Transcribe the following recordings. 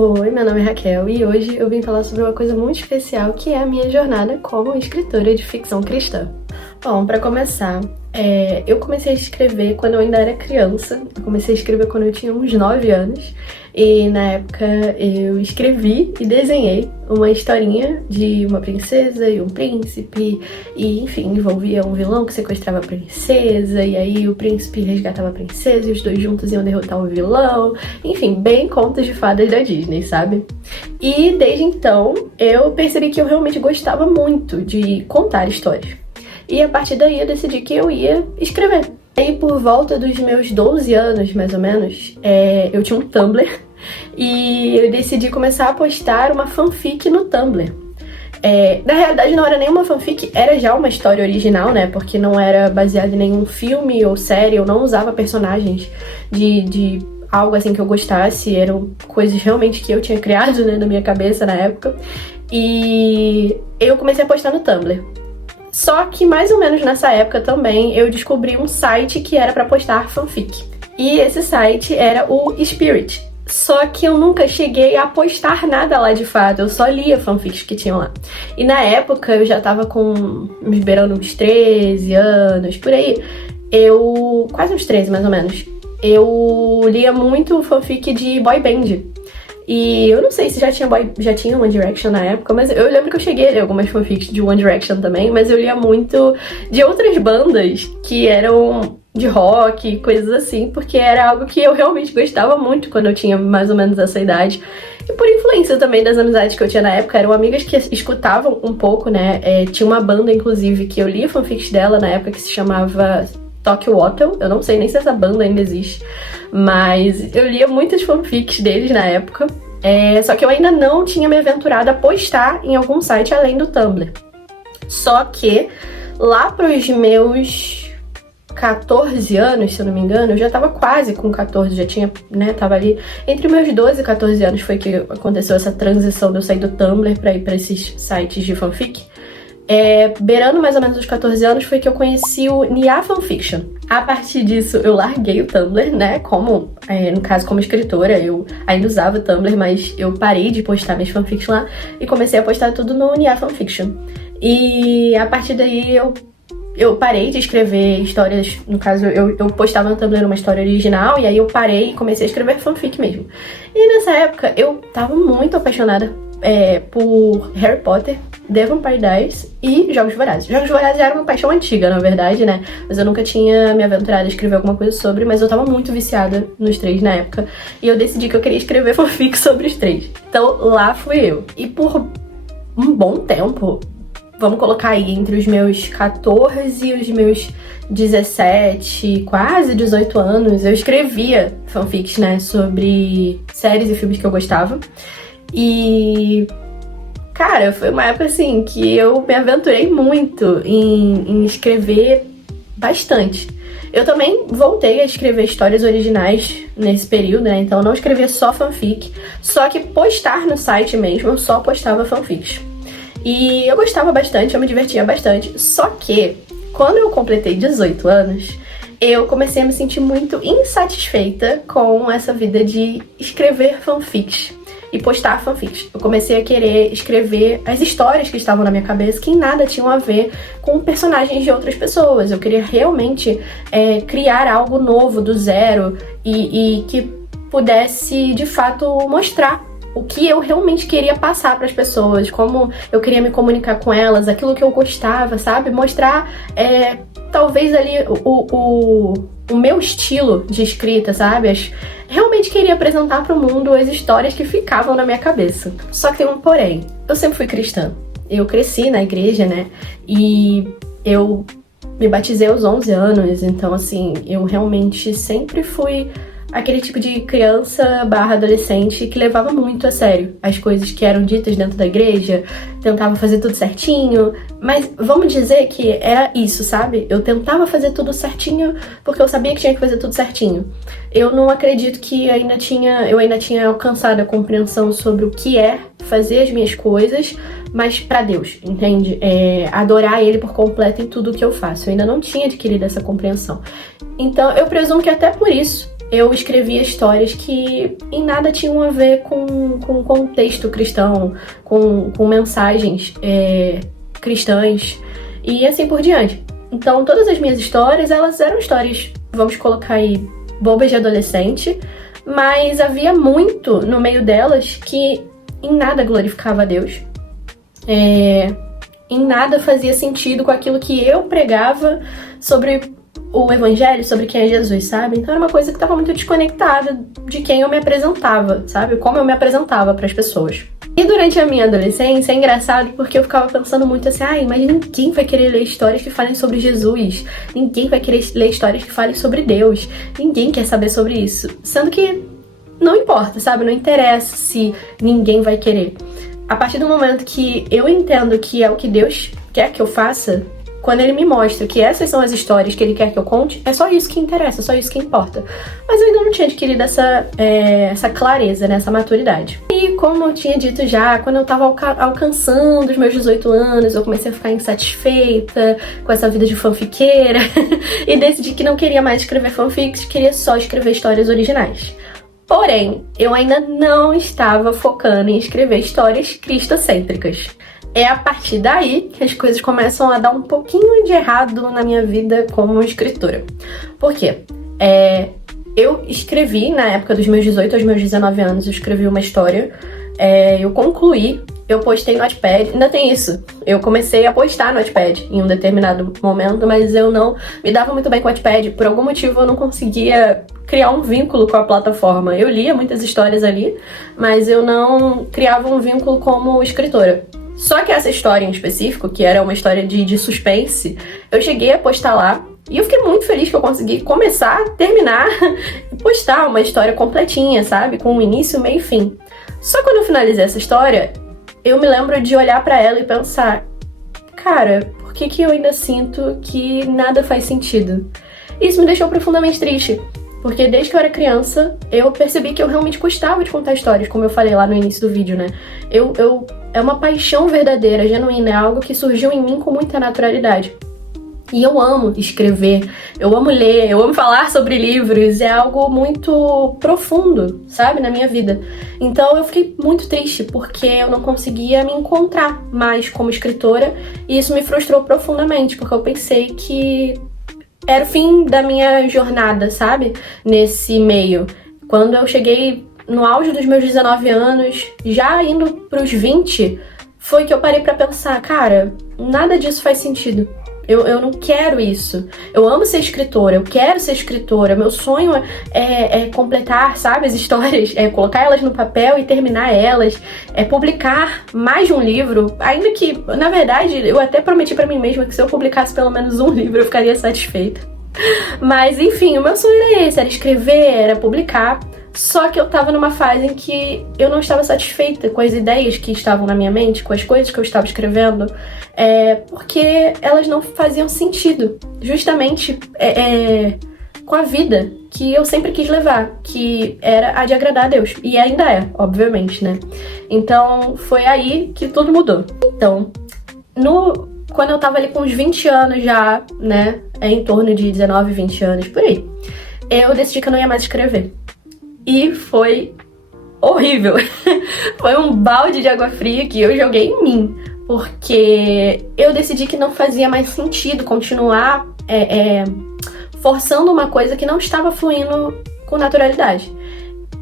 Oi, meu nome é Raquel e hoje eu vim falar sobre uma coisa muito especial que é a minha jornada como escritora de ficção cristã. Bom, pra começar, eu comecei a escrever quando eu ainda era criança. Eu comecei a escrever quando eu tinha uns 9 anos e na época eu escrevi e desenhei uma historinha de uma princesa e um príncipe e, enfim, envolvia um vilão que sequestrava a princesa e aí o príncipe resgatava a princesa e os dois juntos iam derrotar o vilão. Enfim, bem contos de fadas da Disney, sabe? E desde então eu percebi que eu realmente gostava muito de contar histórias. E a partir daí eu decidi que eu ia escrever. Aí por volta dos meus 12 anos, mais ou menos, eu tinha um Tumblr e eu decidi começar a postar uma fanfic no Tumblr. Na realidade não era nenhuma fanfic, era já uma história original, né? Porque não era baseada em nenhum filme ou série, eu não usava personagens de algo assim que eu gostasse, eram coisas realmente que eu tinha criado, né, na minha cabeça na época. E eu comecei a postar no Tumblr. Só que mais ou menos nessa época também eu descobri um site que era pra postar fanfic. E esse site era o Spirit. Só que eu nunca cheguei a postar nada lá de fato, eu só lia fanfics que tinham lá. E na época eu já tava me beirando uns 13 anos, por aí. Quase uns 13 mais ou menos. Eu lia muito fanfic de boy band. E eu não sei se já tinha One Direction na época, mas eu lembro que eu cheguei a ler algumas fanfics de One Direction também, mas eu lia muito de outras bandas que eram de rock, coisas assim, porque era algo que eu realmente gostava muito quando eu tinha mais ou menos essa idade. E por influência também das amizades que eu tinha na época, eram amigas que escutavam um pouco, né? Tinha uma banda, inclusive, que eu lia fanfics dela na época que se chamava Tokyo Hotel. Eu não sei nem se essa banda ainda existe, mas eu lia muitas fanfics deles na época. Só que eu ainda não tinha me aventurado a postar em algum site além do Tumblr. Só que lá pros meus 14 anos, se eu não me engano, eu já tava quase com 14, já tinha, né, tava ali entre meus 12 e 14 anos foi que aconteceu essa transição de eu sair do Tumblr pra ir pra esses sites de fanfic. Beirando mais ou menos os 14 anos foi que eu conheci o Nia Fanfiction. A partir disso eu larguei o Tumblr, né, no caso como escritora, eu ainda usava o Tumblr, mas eu parei de postar minhas fanfics lá e comecei a postar tudo no Nia Fanfiction. E a partir daí eu parei de escrever histórias, no caso eu postava no Tumblr uma história original e aí eu parei e comecei a escrever fanfic mesmo. E nessa época eu tava muito apaixonada por Harry Potter, The Vampire Diaries e Jogos Vorazes. Jogos Vorazes era uma paixão antiga, na verdade, né? Mas eu nunca tinha me aventurado a escrever alguma coisa sobre, mas eu tava muito viciada nos três na época. E eu decidi que eu queria escrever fanfic sobre os três. Então lá fui eu. E por um bom tempo, vamos colocar aí entre os meus 14 e os meus 17, quase 18 anos, eu escrevia fanfics, né? Sobre séries e filmes que eu gostava. E cara, foi uma época assim que eu me aventurei muito em escrever bastante. Eu também voltei a escrever histórias originais nesse período, né? Então eu não escrevia só fanfic, só que postar no site mesmo, eu só postava fanfics. E eu gostava bastante, eu me divertia bastante, só que quando eu completei 18 anos, eu comecei a me sentir muito insatisfeita com essa vida de escrever fanfics e postar fanfics. Eu comecei a querer escrever as histórias que estavam na minha cabeça, que em nada tinham a ver com personagens de outras pessoas. Eu queria realmente criar algo novo do zero e que pudesse, de fato, mostrar o que eu realmente queria passar para as pessoas, como eu queria me comunicar com elas, aquilo que eu gostava, sabe? Mostrar, talvez ali o meu estilo de escrita, sabe? Realmente queria apresentar para o mundo as histórias que ficavam na minha cabeça. Só que tem um porém. Eu sempre fui cristã. Eu cresci na igreja, né? E eu me batizei aos 11 anos, então assim, eu realmente sempre fui aquele tipo de criança barra adolescente que levava muito a sério as coisas que eram ditas dentro da igreja, tentava fazer tudo certinho, mas vamos dizer que era isso, sabe? Eu tentava fazer tudo certinho porque eu sabia que tinha que fazer tudo certinho. Eu não acredito que eu ainda tinha alcançado a compreensão sobre o que é fazer as minhas coisas, mas pra Deus, entende? Adorar Ele por completo em tudo o que eu faço. Eu ainda não tinha adquirido essa compreensão. Então eu presumo que até por isso eu escrevia histórias que em nada tinham a ver com contexto cristão, com mensagens cristãs e assim por diante. Então todas as minhas histórias, elas eram histórias, vamos colocar aí, bobas de adolescente, mas havia muito no meio delas que em nada glorificava a Deus. Em nada fazia sentido com aquilo que eu pregava sobre o evangelho, sobre quem é Jesus, sabe? Então era uma coisa que estava muito desconectada de quem eu me apresentava, sabe? Como eu me apresentava para as pessoas. E durante a minha adolescência é engraçado porque eu ficava pensando muito assim, mas ninguém vai querer ler histórias que falem sobre Jesus, ninguém vai querer ler histórias que falem sobre Deus, ninguém quer saber sobre isso. Sendo que não importa, sabe? Não interessa se ninguém vai querer. A partir do momento que eu entendo que é o que Deus quer que eu faça, quando Ele me mostra que essas são as histórias que Ele quer que eu conte, é só isso que interessa, é só isso que importa. Mas eu ainda não tinha adquirido essa clareza, né, essa maturidade. E como eu tinha dito já, quando eu tava alcançando os meus 18 anos, eu comecei a ficar insatisfeita com essa vida de fanfiqueira e decidi que não queria mais escrever fanfics, queria só escrever histórias originais. Porém, eu ainda não estava focando em escrever histórias cristocêntricas. É a partir daí que as coisas começam a dar um pouquinho de errado na minha vida como escritora. Por quê? Eu escrevi, na época dos meus 18 aos meus 19 anos, eu escrevi uma história, eu concluí, eu postei no Wattpad, ainda tem isso, eu comecei a postar no Wattpad em um determinado momento, mas eu não me dava muito bem com o Wattpad, por algum motivo eu não conseguia criar um vínculo com a plataforma. Eu lia muitas histórias ali, mas eu não criava um vínculo como escritora. Só que essa história em específico, que era uma história de suspense, eu cheguei a postar lá, e eu fiquei muito feliz que eu consegui começar, terminar e postar uma história completinha, sabe? Com um início, meio e fim. Só quando eu finalizei essa história, eu me lembro de olhar pra ela e pensar, cara, por que eu ainda sinto que nada faz sentido? Isso me deixou profundamente triste, porque desde que eu era criança, eu percebi que eu realmente gostava de contar histórias, como eu falei lá no início do vídeo, né? É uma paixão verdadeira, genuína, é algo que surgiu em mim com muita naturalidade. E eu amo escrever, eu amo ler, eu amo falar sobre livros, é algo muito profundo, sabe, na minha vida. Então eu fiquei muito triste porque eu não conseguia me encontrar mais como escritora e isso me frustrou profundamente, porque eu pensei que era o fim da minha jornada, sabe, nesse meio. Quando eu cheguei no auge dos meus 19 anos, já indo pros 20, foi que eu parei pra pensar, cara, nada disso faz sentido. Eu não quero isso. Eu amo ser escritora, eu quero ser escritora. Meu sonho é completar, sabe, as histórias, colocar elas no papel e terminar elas, publicar mais de um livro. Ainda que, na verdade, eu até prometi pra mim mesma que se eu publicasse pelo menos um livro, eu ficaria satisfeita. Mas, enfim, o meu sonho era esse, era escrever, era publicar. Só que eu tava numa fase em que eu não estava satisfeita com as ideias que estavam na minha mente, com as coisas que eu estava escrevendo, porque elas não faziam sentido, justamente com a vida que eu sempre quis levar, que era a de agradar a Deus. E ainda é, obviamente, né? Então foi aí que tudo mudou. Então, quando eu tava ali com uns 20 anos já, né, em torno de 19, 20 anos, por aí, eu decidi que eu não ia mais escrever. E foi horrível. Foi um balde de água fria que eu joguei em mim. Porque eu decidi que não fazia mais sentido continuar forçando uma coisa que não estava fluindo com naturalidade.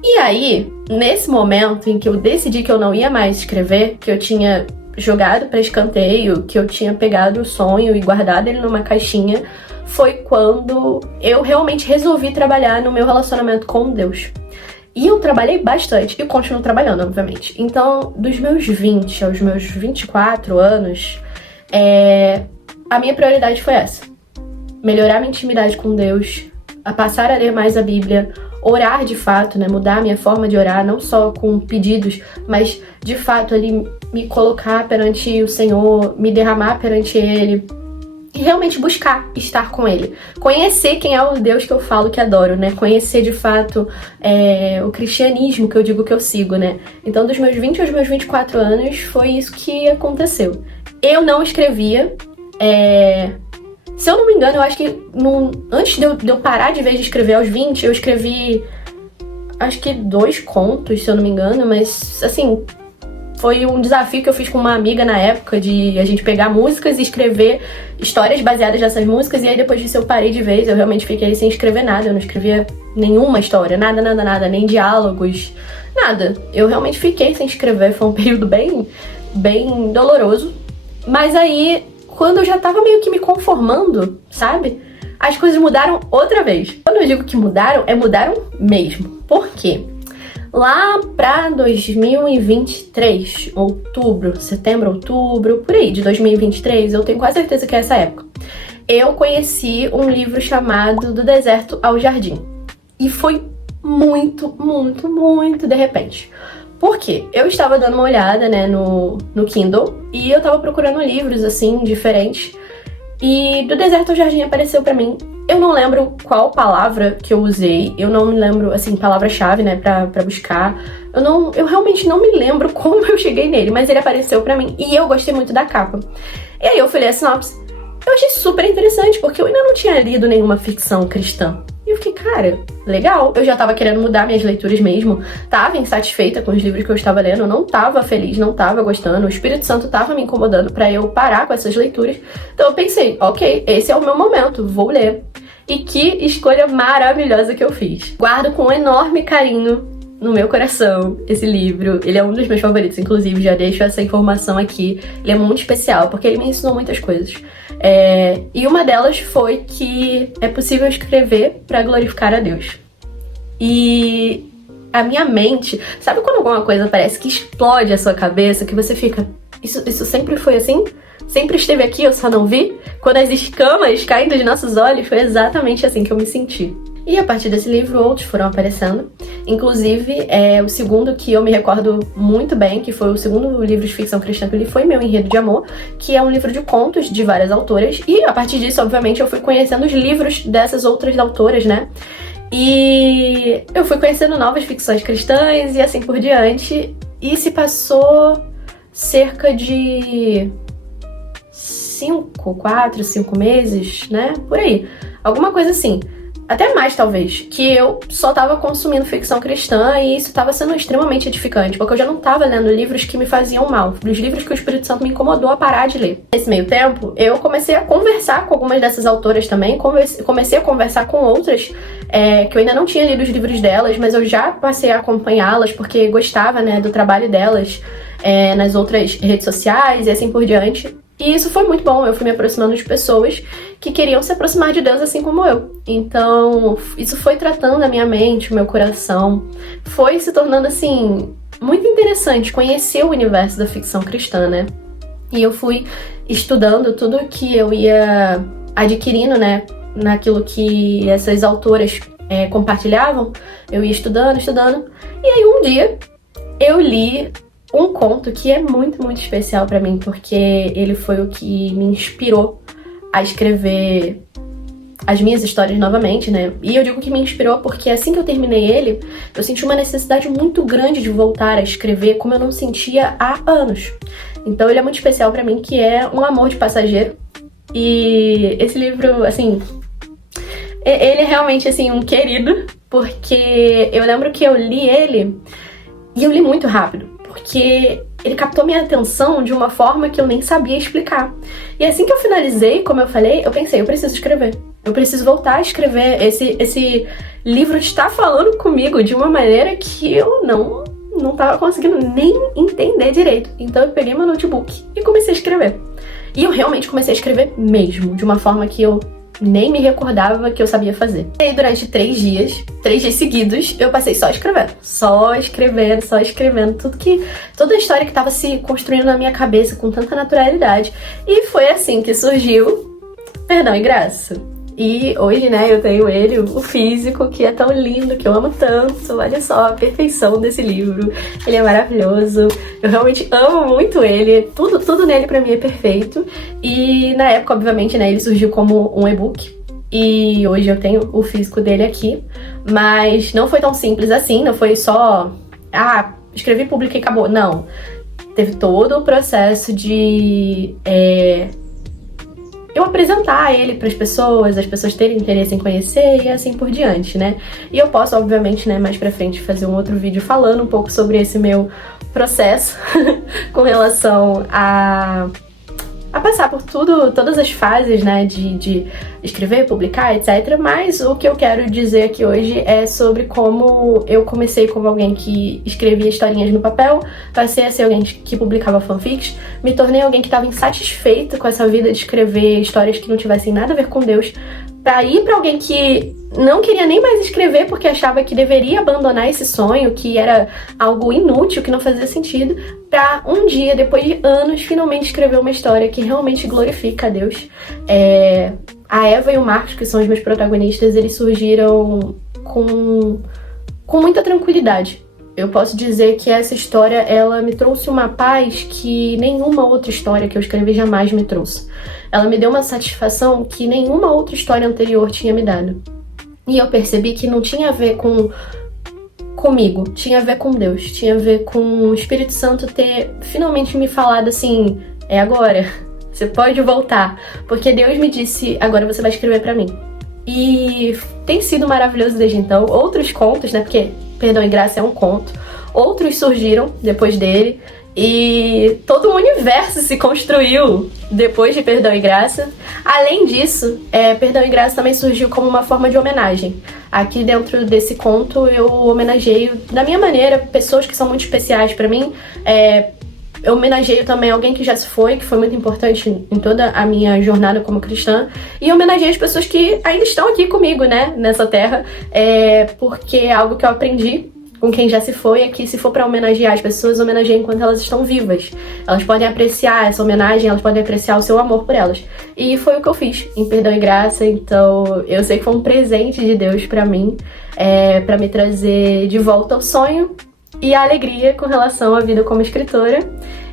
E aí, nesse momento em que eu decidi que eu não ia mais escrever, que eu tinha jogado para escanteio, que eu tinha pegado o sonho e guardado ele numa caixinha, foi quando eu realmente resolvi trabalhar no meu relacionamento com Deus. E eu trabalhei bastante, e continuo trabalhando, obviamente. Então, dos meus 20 aos meus 24 anos, a minha prioridade foi essa. Melhorar minha intimidade com Deus, a passar a ler mais a Bíblia, orar de fato, né? Mudar a minha forma de orar, não só com pedidos, mas de fato ali me colocar perante o Senhor, me derramar perante Ele. E realmente buscar estar com Ele. Conhecer quem é o Deus que eu falo que adoro, né? Conhecer de fato o cristianismo que eu digo que eu sigo, né? Então, dos meus 20 aos meus 24 anos, foi isso que aconteceu. Eu não escrevia Se eu não me engano, eu acho que antes de eu parar de vez de escrever aos 20, eu escrevi, acho que 2 contos, se eu não me engano, mas, assim, foi um desafio que eu fiz com uma amiga na época, de a gente pegar músicas e escrever histórias baseadas nessas músicas, e aí depois disso eu parei de vez, eu realmente fiquei sem escrever nada, eu não escrevia nenhuma história, nada, nem diálogos, nada. Eu realmente fiquei sem escrever, foi um período bem doloroso, mas aí, quando eu já tava meio que me conformando, sabe? As coisas mudaram outra vez. Quando eu digo que mudaram, mudaram mesmo. Por quê? Lá pra 2023, setembro, outubro, por aí, de 2023, eu tenho quase certeza que é essa época, eu conheci um livro chamado Do Deserto ao Jardim. E foi muito de repente. Por quê? Eu estava dando uma olhada, né, no Kindle, e eu tava procurando livros, assim, diferentes, e Do Deserto ao Jardim apareceu pra mim. Eu não lembro qual palavra que eu usei, eu não me lembro, assim, palavra-chave, né, pra buscar. Eu realmente não me lembro como eu cheguei nele, mas ele apareceu pra mim e eu gostei muito da capa. E aí eu fui ler a sinopse. Eu achei super interessante, porque eu ainda não tinha lido nenhuma ficção cristã. E eu fiquei, cara, legal. Eu já tava querendo mudar minhas leituras mesmo, tava insatisfeita com os livros que eu estava lendo, eu não tava feliz, não tava gostando, o Espírito Santo tava me incomodando pra eu parar com essas leituras. Então eu pensei, ok, esse é o meu momento, vou ler. E que escolha maravilhosa que eu fiz. Guardo com um enorme carinho no meu coração esse livro. Ele é um dos meus favoritos, inclusive, já deixo essa informação aqui. Ele é muito especial, porque ele me ensinou muitas coisas. E uma delas foi que é possível escrever para glorificar a Deus. E a minha mente... Sabe quando alguma coisa parece que explode a sua cabeça, que você fica... Isso sempre foi assim? Sempre esteve aqui, eu só não vi? Quando as escamas caem dos nossos olhos, foi exatamente assim que eu me senti. E a partir desse livro, outros foram aparecendo. Inclusive, o segundo que eu me recordo muito bem, que foi o segundo livro de ficção cristã que eu li, foi Meu Enredo de Amor, que é um livro de contos de várias autoras. E a partir disso, obviamente, eu fui conhecendo os livros dessas outras autoras, né? E eu fui conhecendo novas ficções cristãs e assim por diante. E se passou cerca de 4, 5 meses, né? Por aí. Alguma coisa assim. Até mais, talvez. Que eu só tava consumindo ficção cristã e isso tava sendo extremamente edificante, porque eu já não tava lendo livros que me faziam mal, os livros que o Espírito Santo me incomodou a parar de ler. Nesse meio tempo, eu comecei a conversar com algumas dessas autoras também, comecei a conversar com outras, que eu ainda não tinha lido os livros delas, mas eu já passei a acompanhá-las, porque gostava, né, do trabalho delas nas outras redes sociais e assim por diante. E isso foi muito bom, eu fui me aproximando de pessoas que queriam se aproximar de Deus assim como eu. Então, isso foi tratando a minha mente, o meu coração. Foi se tornando, assim, muito interessante conhecer o universo da ficção cristã, né? E eu fui estudando tudo que eu ia adquirindo, né? Naquilo que essas autoras compartilhavam. Eu ia estudando. E aí, um dia, eu li um conto que é muito especial pra mim, porque ele foi o que me inspirou a escrever as minhas histórias novamente, né? E eu digo que me inspirou porque assim que eu terminei ele, eu senti uma necessidade muito grande de voltar a escrever como eu não sentia há anos. Então ele é muito especial pra mim, que é Um Amor de Passageiro. E esse livro, assim, ele é realmente, assim, um querido, porque eu lembro que eu li ele e eu li muito rápido, porque ele captou minha atenção de uma forma que eu nem sabia explicar. E assim que eu finalizei, como eu falei, eu pensei, eu preciso escrever. Eu preciso voltar a escrever. Esse livro está falando comigo de uma maneira que eu não tava conseguindo nem entender direito. Então eu peguei meu notebook e comecei a escrever. E eu realmente comecei a escrever mesmo, de uma forma que eu nem me recordava que eu sabia fazer. E aí, durante 3 dias seguidos, eu passei só escrevendo. Só escrevendo. Toda a história que tava se construindo na minha cabeça com tanta naturalidade. E foi assim que surgiu Perdão e Graça. E hoje, né, eu tenho ele, o físico, que é tão lindo, que eu amo tanto. Olha só a perfeição desse livro. Ele é maravilhoso. Eu realmente amo muito ele. Tudo nele pra mim é perfeito. E na época, obviamente, né, ele surgiu como um e-book. E hoje eu tenho o físico dele aqui. Mas não foi tão simples assim, não foi só... escrevi, publiquei e acabou. Não. Teve todo o processo de... eu apresentar ele para as pessoas terem interesse em conhecer e assim por diante, né? E eu posso, obviamente, né, mais pra frente fazer um outro vídeo falando um pouco sobre esse meu processo com relação a passar por todas as fases, né, de escrever, publicar, etc. Mas o que eu quero dizer aqui hoje é sobre como eu comecei como alguém que escrevia historinhas no papel, passei a ser alguém que publicava fanfics, me tornei alguém que estava insatisfeito com essa vida de escrever histórias que não tivessem nada a ver com Deus, pra ir pra alguém que não queria nem mais escrever porque achava que deveria abandonar esse sonho, que era algo inútil, que não fazia sentido, pra um dia, depois de anos, finalmente escrever uma história que realmente glorifica a Deus. A Eva e o Marcos, que são os meus protagonistas, eles surgiram com muita tranquilidade. Eu posso dizer que essa história, ela me trouxe uma paz que nenhuma outra história que eu escrevi jamais me trouxe. Ela me deu uma satisfação que nenhuma outra história anterior tinha me dado. E eu percebi que não tinha a ver comigo, tinha a ver com Deus, tinha a ver com o Espírito Santo ter finalmente me falado assim, é agora, você pode voltar, porque Deus me disse, agora você vai escrever pra mim. E tem sido maravilhoso desde então. Outros contos, né, porque Perdão e Graça é um conto, outros surgiram depois dele, e todo um universo se construiu depois de Perdão e Graça. Além disso, Perdão e Graça também surgiu como uma forma de homenagem. Aqui dentro desse conto eu homenageio, da minha maneira, pessoas que são muito especiais pra mim. Eu homenageio também alguém que já se foi, que foi muito importante em toda a minha jornada como cristã. E homenageio as pessoas que ainda estão aqui comigo, né, nessa terra. Porque é algo que eu aprendi com quem já se foi, é que se for pra homenagear as pessoas, homenageie enquanto elas estão vivas. Elas podem apreciar essa homenagem, elas podem apreciar o seu amor por elas. E foi o que eu fiz em Perdão e Graça, então eu sei que foi um presente de Deus pra mim, pra me trazer de volta ao sonho e a alegria com relação à vida como escritora.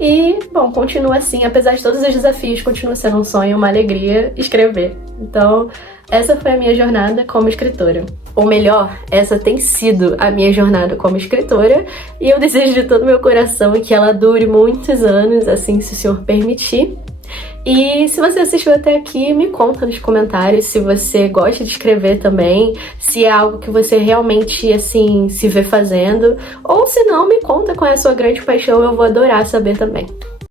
E, bom, continua assim, apesar de todos os desafios, continua sendo um sonho, uma alegria escrever. Então, essa foi a minha jornada como escritora. Ou melhor, essa tem sido a minha jornada como escritora, e eu desejo de todo o meu coração que ela dure muitos anos, assim, se o Senhor permitir. E se você assistiu até aqui, me conta nos comentários se você gosta de escrever também, se é algo que você realmente, assim, se vê fazendo, ou se não, me conta qual é a sua grande paixão, eu vou adorar saber também.